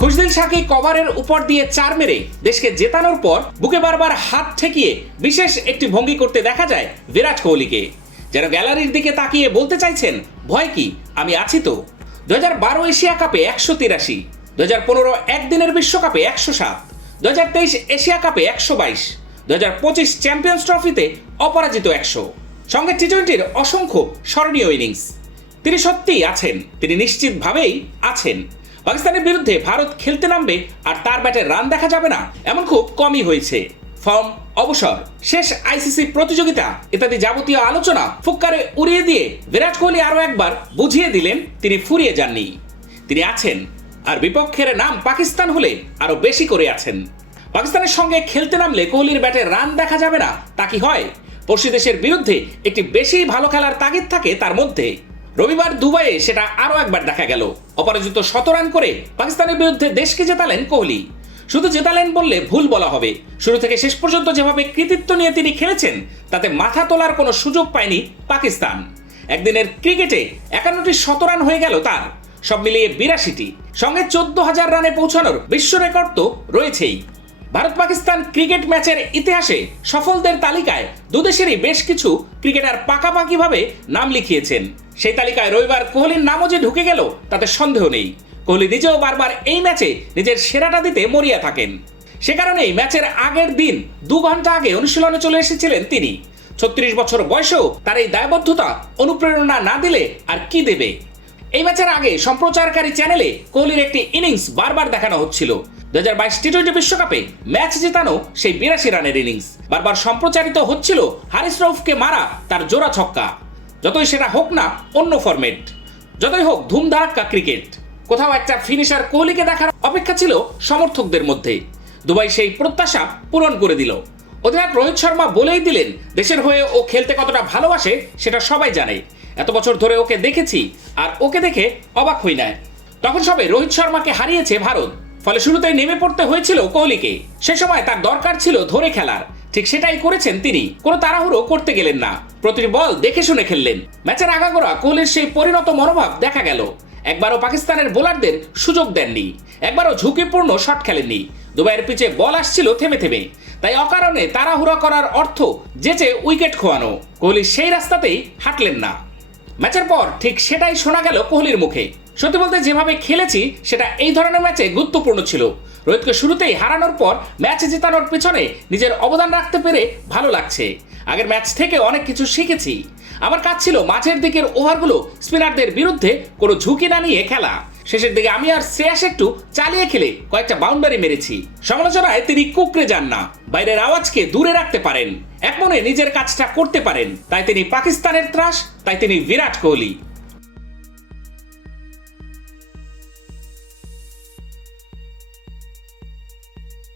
খুশদিল শাহকে কভারের উপর দিয়ে চার মেরে দেশকে জেতানোর পর বুকে বারবার হাত ঠেকিয়ে বিশেষ একটি ভঙ্গি করতে দেখা যায় বিরাট কোহলিকে। যেন গ্যালারির দিকে তাকিয়ে বলতে চাইছেন, ভয় কি? আমি আছি তো। দু হাজার বারো এশিয়া কাপে একশো তিরাশি, দু হাজার পনেরো একদিনের বিশ্বকাপে একশো সাত, দু হাজার তেইশ এশিয়া কাপে একশো বাইশ, দু হাজার পঁচিশ চ্যাম্পিয়ন্স ট্রফিতে অপরাজিত একশো। সঙ্গে টি টোয়েন্টির অসংখ্য স্মরণীয় ইনিংস। তিনি সত্যিই আছেন, তিনি নিশ্চিতভাবেই আছেন। পাকিস্তানের বিরুদ্ধে ভারত খেলতে নামবে আর তার ব্যাটে রান দেখা যাবে না, এমন খুব কমই হয়েছে। ফর্ম, অবসর, শেষ আইসিসি প্রতিযোগিতা ইত্যাদি যাবতীয় আলোচনা ফুক্কারে উড়িয়ে দিয়ে বিরাট কোহলি আরও একবার বুঝিয়ে দিলেন তিনি ফুরিয়ে যাননি। তিনি আছেন, আর বিপক্ষের নাম পাকিস্তান হলে আরও বেশি করে আছেন। পাকিস্তানের সঙ্গে খেলতে নামলে কোহলির ব্যাটে রান দেখা যাবে না, তা কি হয়? পড়শি দেশের বিরুদ্ধে একটি বেশি ভালো খেলার তাগিদ থাকে তার মধ্যে। রবিবার দুবাইয়ে সেটা আরও একবার দেখা গেল। অপরাজিত শত রান করে পাকিস্তানের বিরুদ্ধে দেশকে জেতালেন কোহলি। শুধু জেতালেন বললে ভুল বলা হবে। শুরু থেকে শেষ পর্যন্ত যেভাবে কৃতিত্ব নিয়ে তিনি খেলেছেন, তাতে মাথা তোলার কোনো সুযোগ পায়নি পাকিস্তান। একদিনের ক্রিকেটে একান্নটি শতরান হয়ে গেল তার। সব মিলিয়ে বিরাশিটি। সঙ্গে চোদ্দ হাজার রানে পৌঁছানোর বিশ্ব রেকর্ড তো রয়েছেই। ভারত পাকিস্তান ক্রিকেট ম্যাচের ইতিহাসে সফলদের তালিকায় দুদেশেরই বেশ কিছু ক্রিকেটার পাকাপাকিভাবে নাম লিখিয়েছেন। সেই তালিকায় রবিবার কোহলির নামও যে ঢুকে গেল, তাতে সন্দেহ নেই। কোহলি নিজেও বারবার এই ম্যাচে নিজের সেরাটা দিতে মরিয়া থাকেন। সে কারণেই ম্যাচের আগের দিন দু ঘণ্টা আগে অনুশীলনে চলে এসেছিলেন তিনি। ছত্রিশ বছর বয়সেও তার এই দায়বদ্ধতা অনুপ্রেরণা না দিলে আর কি দেবে? এই ম্যাচের আগে সম্প্রচারকারী চ্যানেলে কোহলির একটি ইনিংস বারবার দেখানো হচ্ছিল। দু হাজার বাইশ টি টোয়েন্টি বিশ্বকাপে ম্যাচ জেতানো সেই বিরাশি রানের ইনিংস। বারবার সম্প্রচারিত হচ্ছিল হারিস রৌফকে মারা তার জোড়া ছক্কা। যতই সেটা হোক না, অন্য ফরম্যাট। যতই হোক ধুমধারাক্কা ক্রিকেট। কোথাও একটা ফিনিশার কোহলিকে দেখার অপেক্ষা ছিল সমর্থকদের মধ্যে। দুবাই সেই প্রত্যাশা পূরণ করে দিল। অধিনায়ক রোহিত শর্মা বলেই দিলেন, দেশের হয়ে ও খেলতে কতটা ভালোবাসে, সেটা সবাই জানে। এত বছর ধরে ওকে দেখেছি, আর ওকে দেখে অবাক হই না তখন সবে রোহিত শর্মাকে হারিয়েছে ভারত, ফলে শুরুতেই নেমে পড়তে হয়েছিল কোহলিকে। সে সময় তার দরকার ছিল ধরে খেলার। ঠিক সেটাই করেছেন তিনি, কোনো তাড়াহুড়ো করতে গেলেন না। প্রতিটি বল দেখে শুনে খেললেন। ম্যাচের আগাগোড়া কোহলির সেই পরিণত মনোভাব দেখা গেল। একবারও পাকিস্তানের বোলারদের সুযোগ দেননি। একবারও ঝুঁকিপূর্ণ শট খেলেননি। দুবাইয়ের পিচে বল আসছিল থেমে থেমে। তাই অকারণে তাড়াহুড়া করার অর্থ যেচে উইকেট খোয়ানো। কোহলি সেই রাস্তাতেই হাঁটলেন না। ম্যাচের পর ঠিক সেটাই শোনা গেল কোহলির মুখে। সত্যি বলতে যেভাবে খেলেছি, সেটা এই ধরনের ম্যাচে গুরুত্বপূর্ণ ছিল। রোহিতকে শুরুতেই হারানোর পর ম্যাচ জেতানোর পিছনে নিজের অবদান রাখতে পেরে ভালো লাগছে। আগের ম্যাচ থেকে অনেক কিছু শিখেছি। আমার কাজ ছিল মাঝের দিকের ওভারগুলো স্পিনারদের বিরুদ্ধে কোনো ঝুঁকি না নিয়ে খেলা। শেষের দিকে আমি আর শ্রেয়াস একটু চালিয়ে খেলে কয়েকটা বাউন্ডারি মেরেছি। সমালোচনায় তিনি কুকরে যান না। বাইরের আওয়াজকে দূরে রাখতে পারেন। এক মনে নিজের কাজটা করতে পারেন। তাই তিনি পাকিস্তানের ত্রাস, তাই তিনি বিরাট কোহলি।